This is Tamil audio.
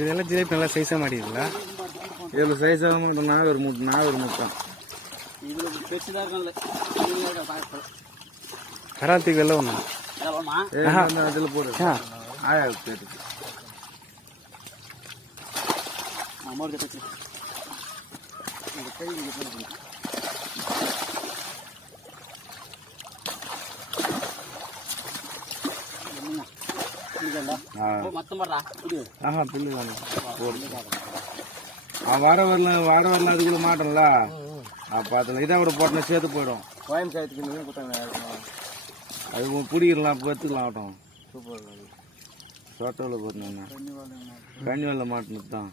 இதெல்லாம் ஜிலேபி நல்லா சைஸாக மாட்டிங்களா? இதில் சைஸாக மட்டும் நாகூர் மூட்டை இதில் பெருசுதான் இருக்கும்ல. கராத்துக்கு வெள்ளம் ஒன்று அதில் போடு. ஆயா பேருக்கு அம்மாவுக்கு தச்சு இந்த கை இங்கே போட்டு மொத்தம் போடுறா புது. பில்லு வேணும் போடு. வாட வரல அதுக்குள்ள மாட்டோம்ல. பார்த்துல இதை விட போட்டோம்னா சேர்த்து போயிடும். கோயம் சாயத்துக்கு மீன் கொடுத்தாங்க. அது பிடிக்கலாம், அப்போ எடுத்துக்கலாம் ஆகட்டும். சூப்பர். சோட்டோவில் போட்டோம்னா கன்னி வரல மாட்டினது தான்.